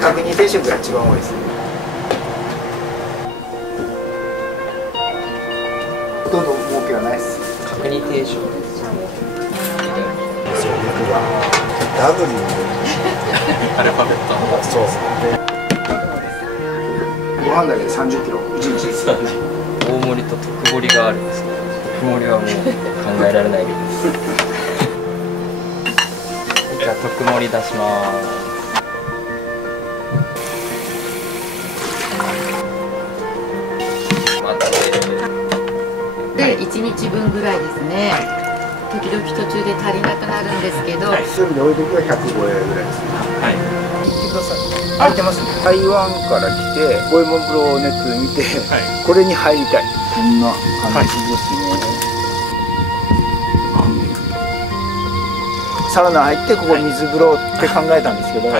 角煮定食が一番多いですね。ほとんど儲けはないです。角煮定食ダブルアルファベットのそうですね。ご飯だけで30キロ1日です。大盛りと特盛りがあるんですけど、特盛りはもう考えられないけどじゃあ特盛り出します。で1日分ぐらいですね。時々途中で足りなくなるんですけど、そういう意味で置いときは105円ぐらいですね。はい。行ってください。空いてますね。台湾から来て五右衛門風呂をネットで見て、これに入りたい。こんな感じですね。サウナ入ってここ水風呂って考えたんですけど。あ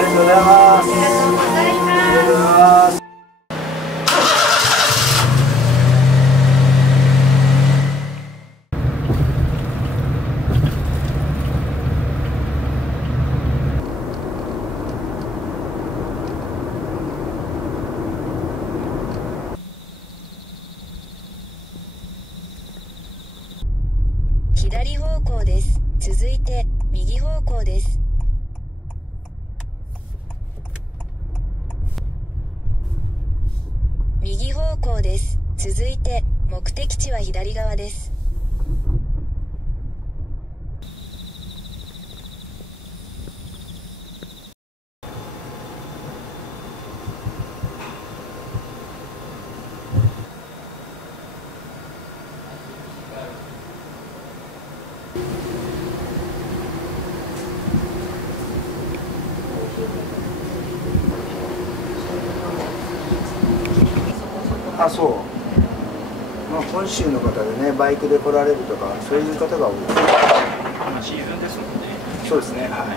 りがとうございます。ありがとうございます。左方向です。続いて右方向です。右方向です。続いて目的地は左側です。あ、そう。まあ本州の方でね、バイクで来られるとか、そういう方が多いです。今シーズンですもんね。そうですね。はい。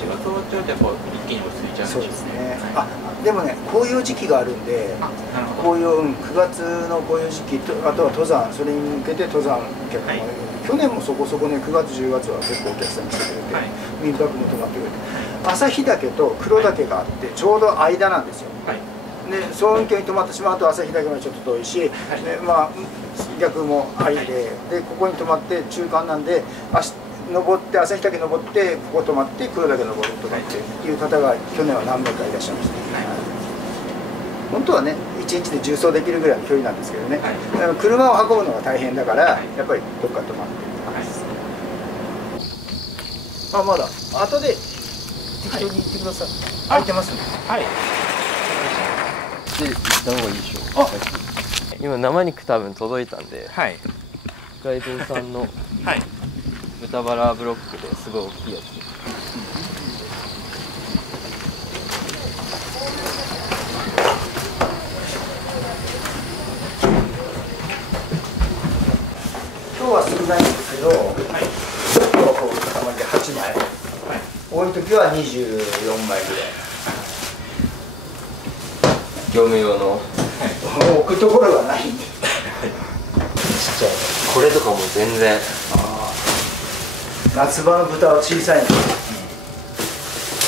8月終わっちゃうとやっぱ一気に落ち着いちゃうんそうですね。あ、でもね、紅葉時期があるんで、紅葉、9月の紅葉時期と、あとは登山、それに向けて登山客も、去年もそこそこね、9月10月は結構お客さん来てくれて、民泊も泊まってくれて、旭岳と黒岳があってちょうど間なんですよ。で総運峡に泊まってしまうと旭岳までちょっと遠いし、でまあ逆もありで、ここに泊まって中間なんで、登って旭岳登ってここ泊まって黒岳登るとかっていう方が去年は何名かいらっしゃいました。本当はね1日で縦走できるぐらいの距離なんですけどね、車を運ぶのが大変だからやっぱりどっか泊まって。あ、まだ後で適当に行ってください。空いてますね。はい。で行った方がいいでしょう。今生肉多分届いたんで、北海道産の豚バラブロックですごい大きいやつ。今日は少ないんですけど、今日はこう塊で8枚、多い時は24枚ぐらい。業務用の置くところがないんでちっちゃいこれとかも全然夏場の豚は小さいので、今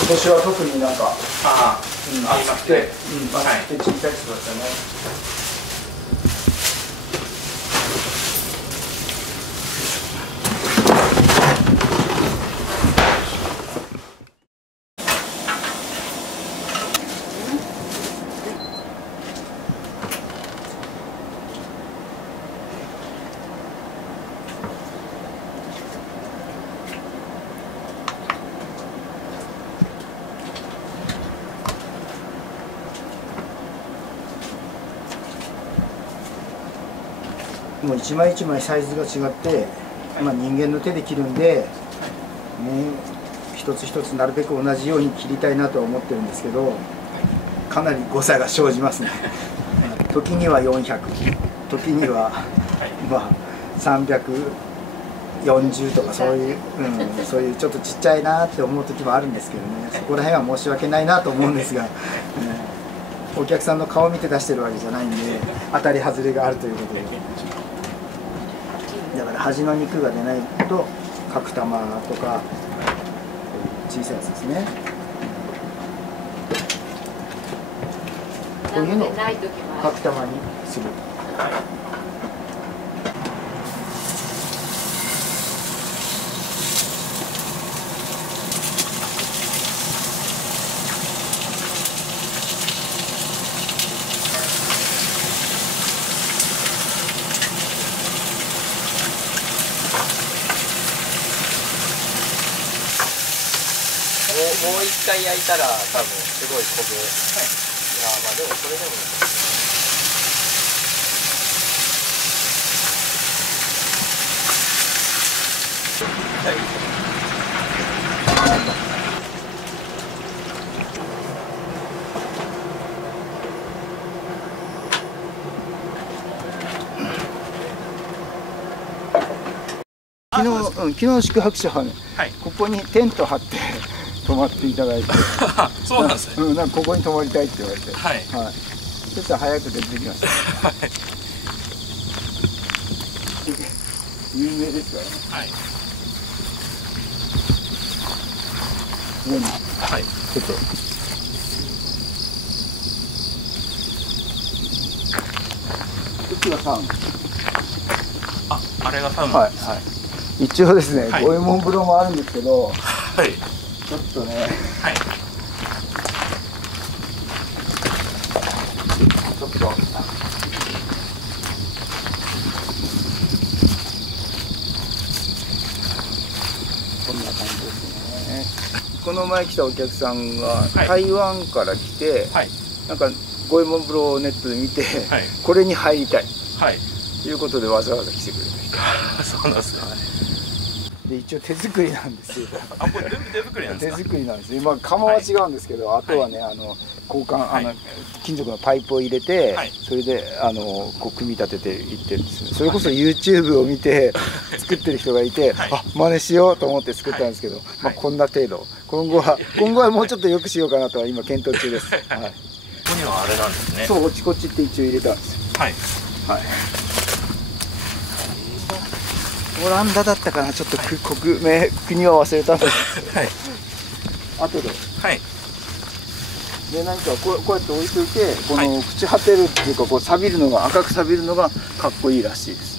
年は特になんか暑くて小さい人だったね。もう一枚一枚サイズが違って、まあ、人間の手で切るんで、ね、一つ一つなるべく同じように切りたいなとは思ってるんですけど、かなり誤差が生じますね。時には400、時にはまあ340とかそういう、そういうちょっとちっちゃいなって思う時もあるんですけどね、そこら辺は申し訳ないなと思うんですが、お客さんの顔を見て出してるわけじゃないんで当たり外れがあるということで。端の肉が出ないと角玉とか小さいやつですね。こういうのを角玉にする。もう一回焼いたら多分すごい焦げ、はい、いやまあでもそれでもはい昨日の宿泊者はね、はい、ここにテント張って泊まっていただいてそうなんですね。なんかここに泊まりたいって言われて、はい、はい、そしたら早く出てきました。はい、有名ですからね。はい。ここに、はい、ちょっと。こっちがサウナ。あれがサウナですね。はい、はい、一応ですね、はい、五右衛門風呂もあるんですけど、はい、ちょっとね、はい、ちょっとこんな感じですね。この前来たお客さんが台湾から来て、はい、なんか五右衛門風呂をネットで見て、はい、これに入りたい、はい、ということでわざわざ来てくれました。そうなんですね。で一応手作りなんですよ。あ、これ全部手作りなんですか。手作りなんですよ。まあ釜は違うんですけど、はい、あとはね、交換金属のパイプを入れて、はい、それでこう組み立てていってるんですね。それこそ YouTube を見て作ってる人がいて、はい、あ、真似しようと思って作ったんですけど、はい、まあこんな程度。今後はもうちょっと良くしようかなとは今検討中です。はい。ここにはあれなんですね。そう、おちこちって一応入れたんですよ。はい。はい。オランダだったかな、ちょっと国は忘れたんですけど、はい、後で、はい、で何かこうやって置いといて、この朽ち果てるっていうか、こう錆びるのが赤く錆びるのがかっこいいらしいです。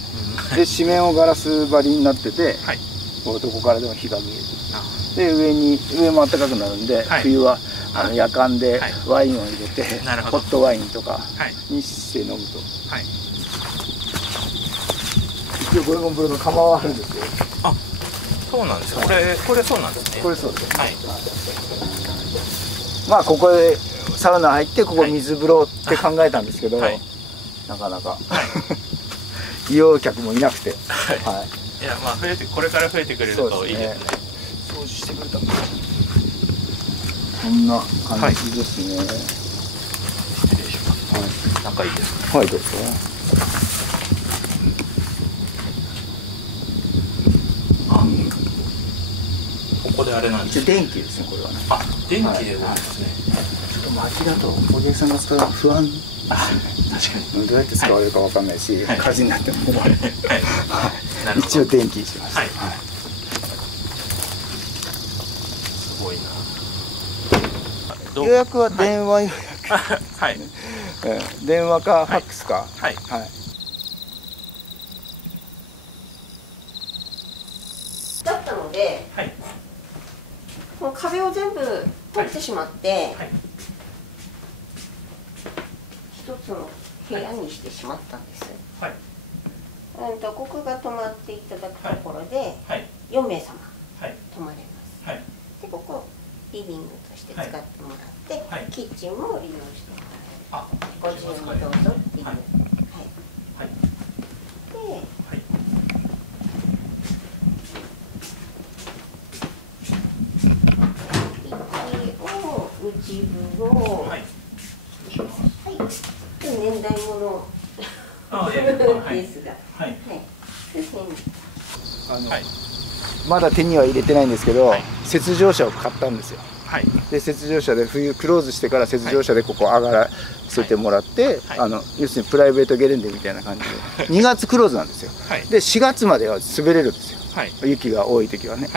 うん、で紙面をガラス張りになってて、はい、こうどこからでも火が見える。で上も暖かくなるんで、はい、冬は夜間でワインを入れて、はい、ホットワインとかにして飲むと。はい、五右衛門風呂の釜はあるんですよ。あ、そうなんですよ。これそうなんですね。これそうです。はい。まあここでサウナ入ってここ水風呂って考えたんですけど、はい、なかなか、はい、利用客もいなくて、はい。はい、いやまあこれから増えてくれるといいですね。掃除してくれたの。こんな感じですね。はい、失礼します。はい。仲いいですか。はい、どうぞ。ここであれなんです。一応電気ですね、これはね。あ、電気で動くんですね。ちょっと薪だとお客さんが使う不安。あ、確かに。どうやって使われるかわかんないし、火事になっても困る。一応電気にしました。すごいな。予約は電話予約。はい。電話かファックスか。はい。はい。だったので、はい、この壁を全部取ってしまって、はいはい、一つの部屋にしてしまったんです。はい、ここが泊まっていただくところで、はい、4名様、はい、泊まれます。はい、でここリビングとして使ってもらって、はい、キッチンも利用してもらえる。ご自由にどうぞっていう。はい。はい。で。はい内部を、はい、年代物ですが、はい、まだ手には入れてないんですけど、雪上車を買ったんですよ。で雪上車で冬クローズしてから雪上車でここ上がらせてもらって、要するにプライベートゲレンデみたいな感じで2月クローズなんですよ。で4月までは滑れるんですよ、雪が多い時はね。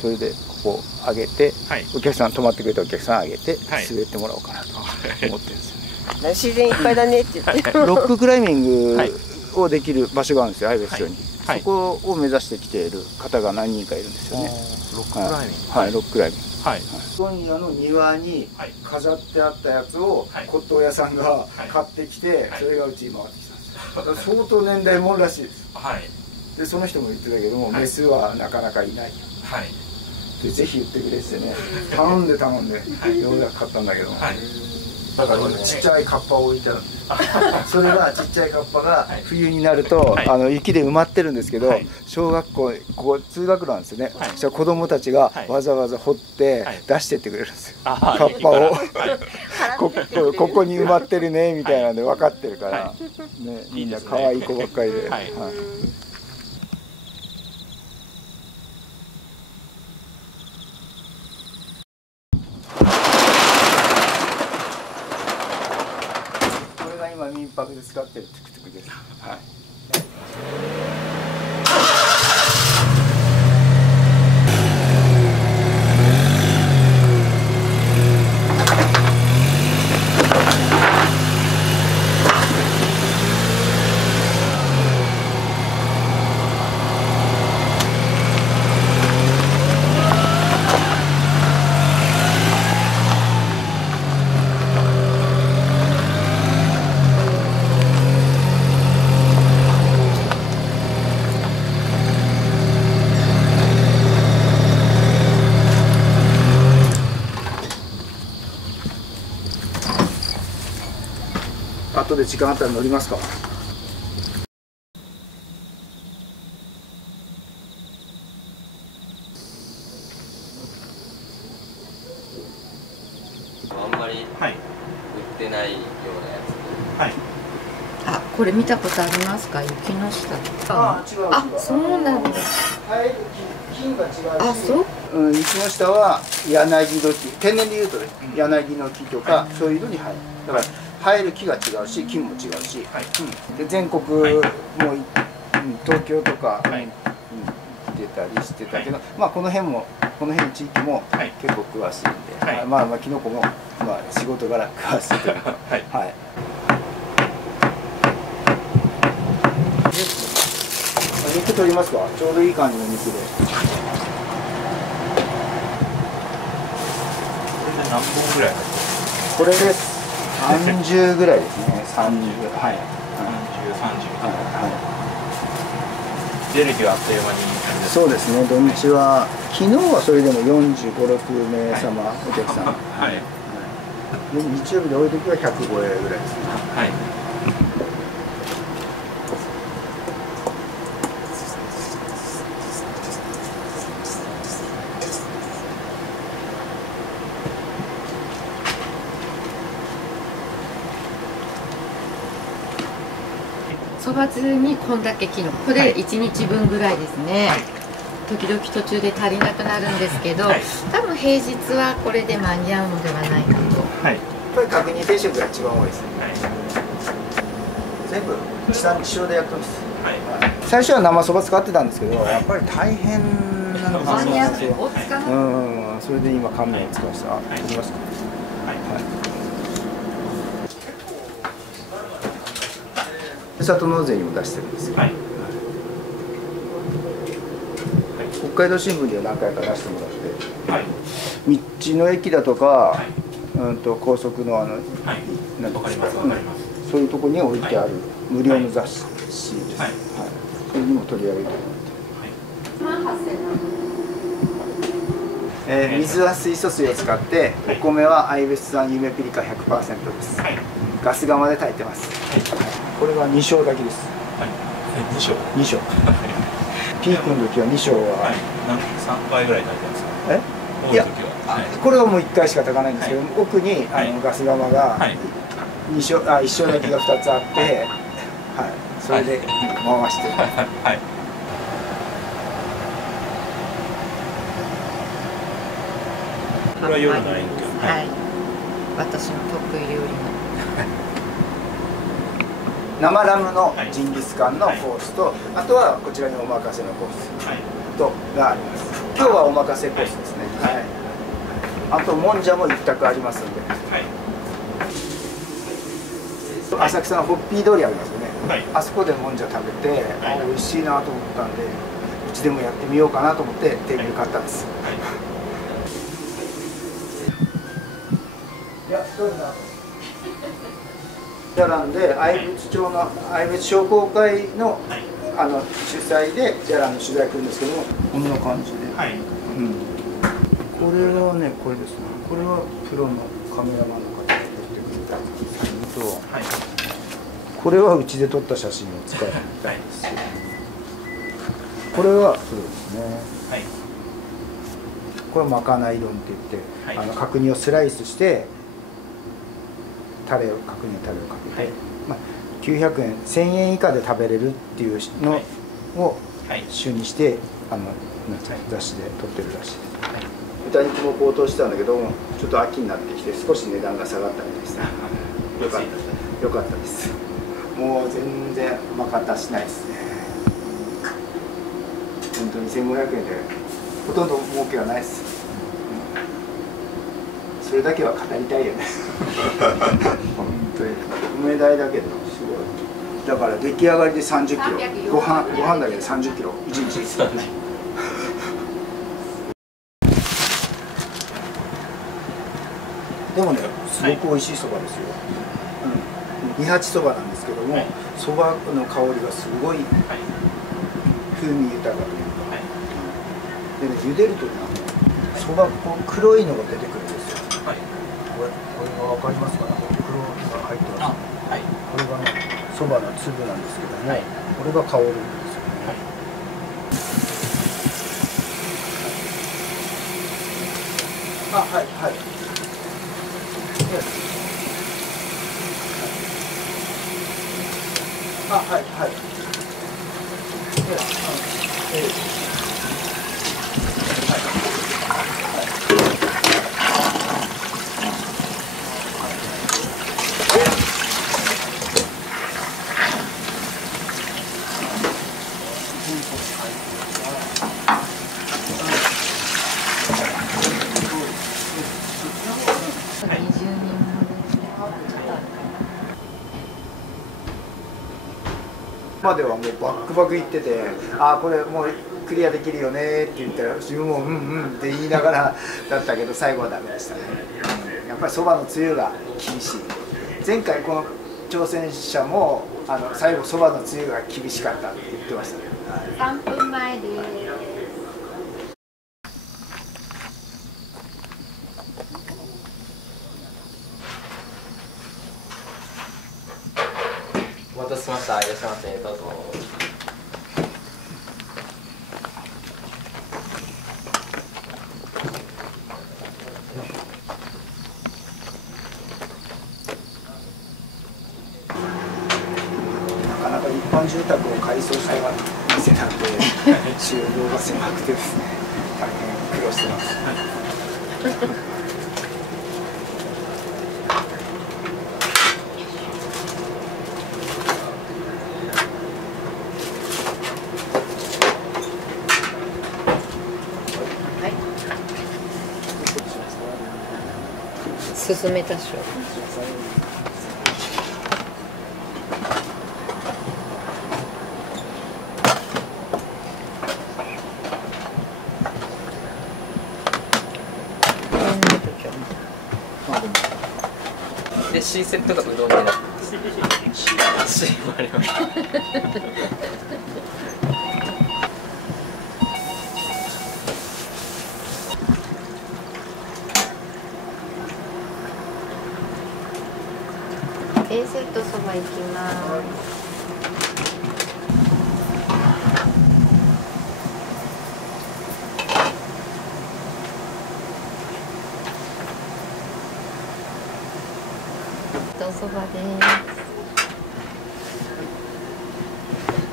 それでここ上げて、お客さん泊まってくれたお客さん上げて滑ってもらおうかなと思ってるんですよね。自然いっぱいだねって言って。ロッククライミングをできる場所があるんですよ、愛別町に。そこを目指してきている方が何人かいるんですよね。ロッククライミング。はい、ロッククライミング。本屋の庭に飾ってあったやつを骨董屋さんが買ってきて、それがうちに回ってきたんですよ。だから相当年代もんらしいです。でその人も言ってたけども、メスはなかなかいない。でぜひ言ってくれってね、頼んでようやく買ったんだけども、だからちっちゃいカッパを置いてあるんです。それはちっちゃいカッパが冬になると雪で埋まってるんですけど、小学校ここ通学路なんですよね。そしたら子供たちがわざわざ掘って出してってくれるんですよ、カッパを。ここに埋まってるねみたいなんで分かってるから、ね、みんな可愛い子ばっかりで。今民泊で使ってるトゥクトゥクです。後で時間あったら乗りますか。あんまり売ってないようなやつ。あ、これ見たことありますか？雪の下。あ、そうなんだ。金が違うし、あ、そう。雪の下は柳の木、天然でいうとね、柳の木とかそういうのに入る。だから生える木が違うし、金も違うし、で全国も東京とか来てたりしてたけど、まあこの辺の地域も結構詳しいんで、まあキノコも仕事柄詳しいというか、肉取りますか？ちょうどいい感じの肉で。何本ぐらい？これです。30ぐらいですね。30、はい。出る日はあっという間に。そうですね。土日は昨日はそれでも45、6名様お客さん。はい。で日曜日で多い時は100超えぐらいですね。はい。そばつにこんだけキノコ、これ1日分ぐらいですね。時々途中で足りなくなるんですけど、多分平日はこれで間に合うのではないかと。これ角煮定食が一番多いですね。全部地産地消でやってます。最初は生そば使ってたんですけど、やっぱり大変なの間に合うおつかな。それで今乾麺を使わせて、いきますか。ふるさと納税にも出してるんですよ。北海道新聞では何回か出してもらって、道の駅だとか、高速のなんていうんですか、そういうところに置いてある無料の雑誌です。それにも取り上げてもらって。水は水素水を使って、お米は愛別産ゆめピリカ 100% です。ガス釜で炊いてます。これは2升炊きです。2升。ピークの時は2升は3倍ぐらい炊いてますか？いや、これはもう1回しか炊かないんですけど、奥にガス釜が1升炊きが2つあって、それで回して。これは夜の演劇。はい。私の得意料理の。生ラムのジンギスカンのコースと、あとはこちらにお任せのコースとがあります。今日はお任せコースですね。はい。あともんじゃも一択ありますんで。はい。浅草のホッピー通りありますよね。はい。あそこでもんじゃ食べて、美味しいなと思ったんで、うちでもやってみようかなと思ってテーブル買ったんです。はい。いや、そうだ。じゃらんで愛仏町の愛仏商工会の、主催でじゃらんの取材来るんですけども、こんな感じで、はい、うん、これはね、これですね、これはプロのカメラマンの方が撮ってくれたサインと、はい、これはうちで撮った写真を使ったんですよ。これはそうですね、はい、これはまかない丼って言って、はい、角煮をスライスして角煮タレをかけて、はい、900円1000円以下で食べれるっていうのを主にして、雑誌で撮ってるらしいです、はい、豚肉も高騰してたんだけども、ちょっと秋になってきて少し値段が下がったみたいですね。よかったです。もう全然まかたしないですね。本当に1500円でほとんど儲けはないです。それだけは語りたいよね。本当に梅代だけどすごい。だから出来上がりで30キロ、ご飯だけで30キロ1日。でもね、すごく美味しいそばですよ。二八そばなんですけども、そばの香りがすごい風味豊かというか。でね、茹でるとね、そば黒いのが出てくるんですよ。これが分かりますかね。黒が入ってます、ね。はい、これがね、そばの粒なんですけども、はい、これが香るんですよね。はい、はいはい。はいはい。まではもうバックバックいってて、これもうクリアできるよねって言ったら自分もうんうんって言いながらだったけど、最後はダメでしたね。やっぱりそばのつゆが厳しい。前回この挑戦者も最後そばのつゆが厳しかったって言ってましたね。3分前です。お待たせしました。いらっしゃいませ。どうぞ。なかなか一般住宅を改装した店なんで、収納が狭くてですね、大変苦労してます。進めたしょ。で C セットがうどんになってます。C もあります。A セットそばいきます。そばです。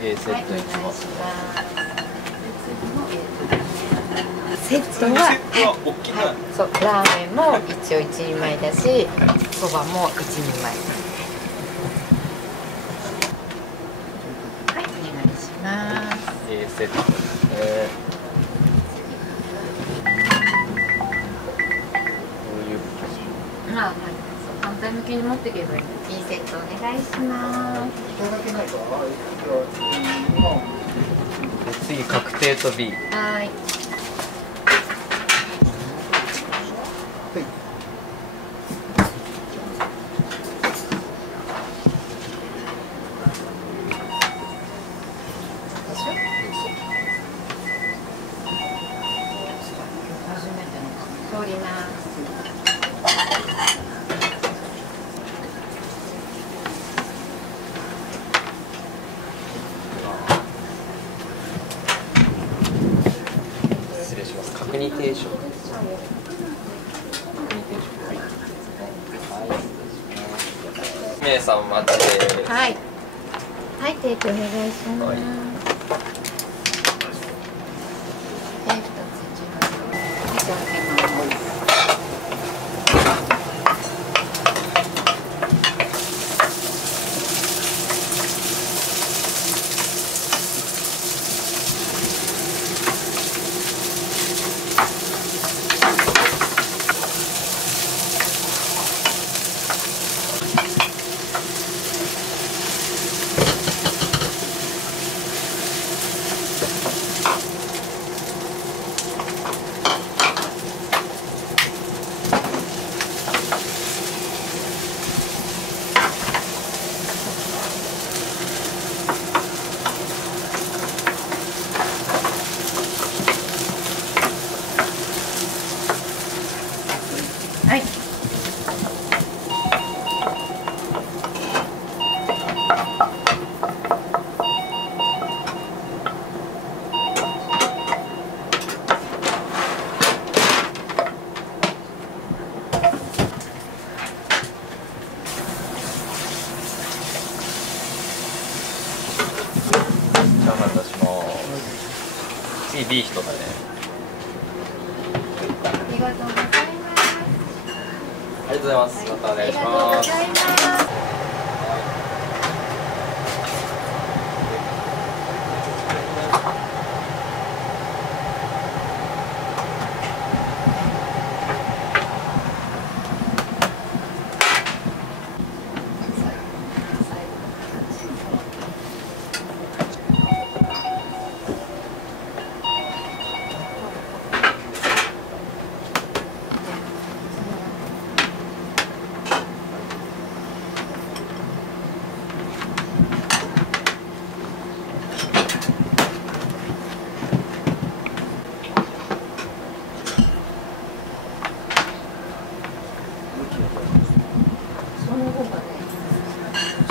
A セットいきます。はい、お願いします。セットは大きな、そうラーメンも一応1人前だし、そばも1人前。はい、お願いします。セット。まあ、はい、反対向きに持っていけばいい。いいセットお願いします。次確定と B。はい。通ります。失礼します。角煮定食。名さんお待ちです。はい。はい、テープお願いします。はい。はい。チャーハン出します。次 B 人だね。ありがとうございます。ありがとうございます。またお願いします。ありがとうございます。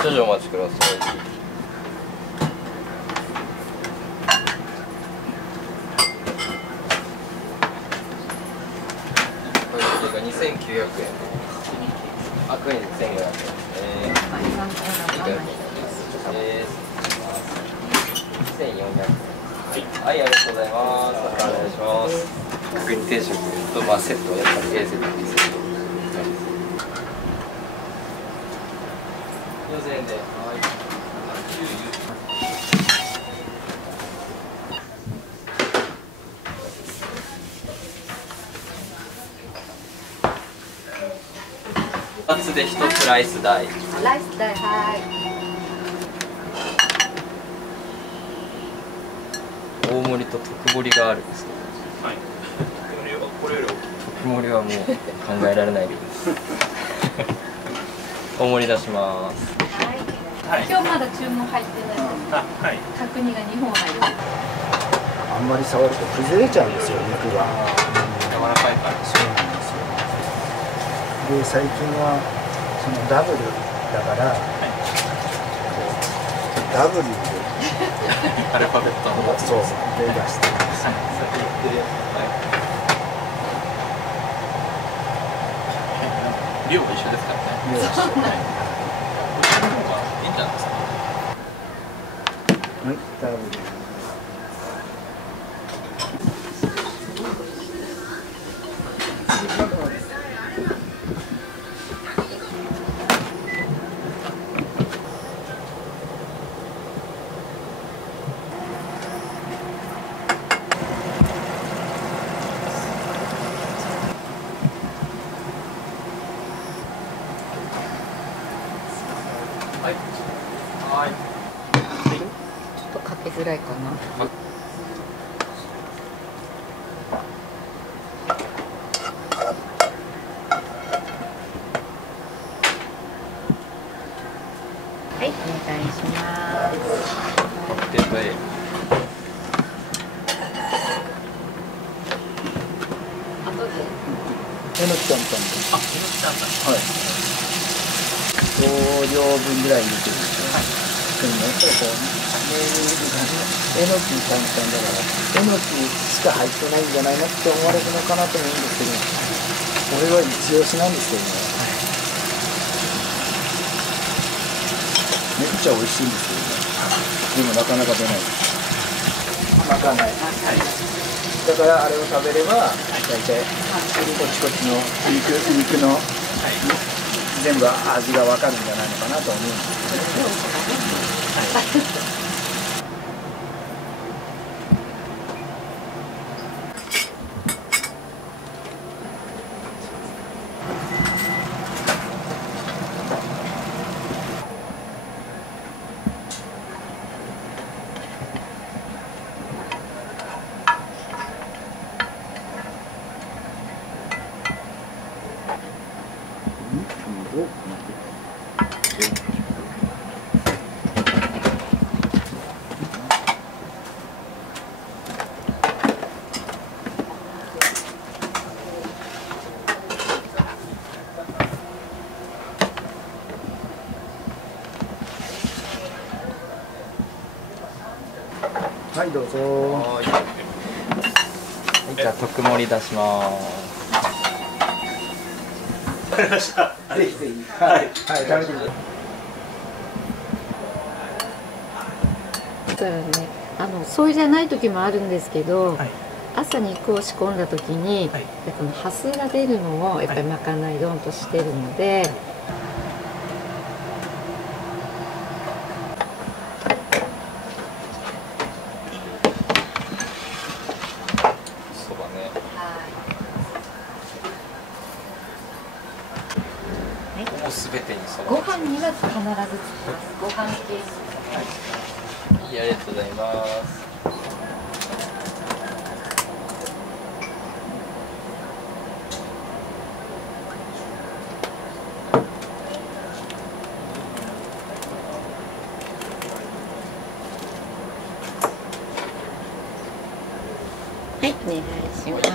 少々お待ちください。これが2900円。あ、これ1500円。1400円。はい、ありがとうございます。またお願いします。角煮定食と、まあ、セットはやっぱり A セット、B セット。4000円で。はい。2つで1つライス代。ライス代、はい。大盛りと特盛りがあるんですけど。はい。これより大きい。特盛りはもう考えられないです。大盛り出します。はい。今日まだ注文入ってない。あ、はい。角煮が2本入る。あんまり触ると崩れちゃうんですよ、肉が。柔らかいから。そうなんですよ。で、最近はそのダブルだから、ダブルでアルファベットの文字。そうで出してます。さっき言ってるやつ。量が一緒ですからね。量が一緒。はい。いいんじゃないですか。はい、ダブル。けづらいかな。はい、お願いします。ポテト A。後で。えのきちゃんみたいな。あ、えのきちゃんだ。はい。同量分ぐらい入れてるんですよ。はい。でもやっぱりこう、えのきちゃんみたいだから、えのきしか入ってないんじゃないのって思われるのかなと思うんですけど、俺は一押しなんですけどね。めっちゃ美味しいんですよね。でもなかなか出ない。まかない。はい。だからあれを食べれば大体こっちこっちの肉の、全部味がわかるんじゃないのかなと思うんですけどね。はい、どうぞ。はい、じゃあ特盛り出します。わかりました。ぜひぜひ。はい、はい、食べてください。だからね、そうじゃない時もあるんですけど、はい、朝肉を仕込んだ時に、はい、このハスが出るのをやっぱりまかない丼としてるので、そうだね。ほぼすべてにそば。ご飯には必ずつきます。ご飯系に。はい、ありがとうございます。はい、お願いします。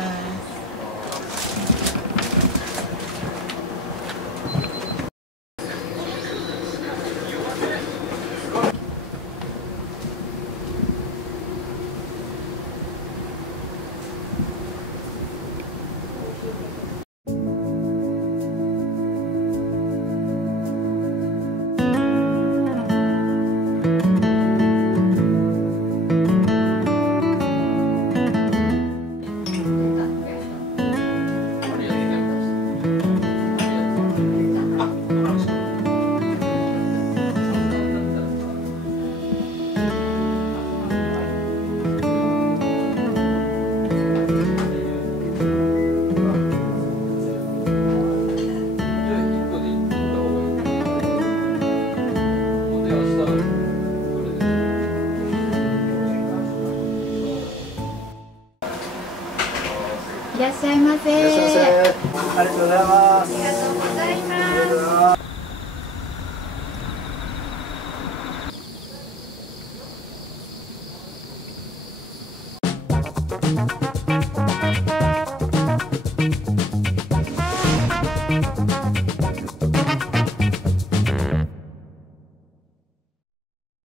いらっしゃいませ。いらっしゃいませ。ありがとうございます。ありがとうございます。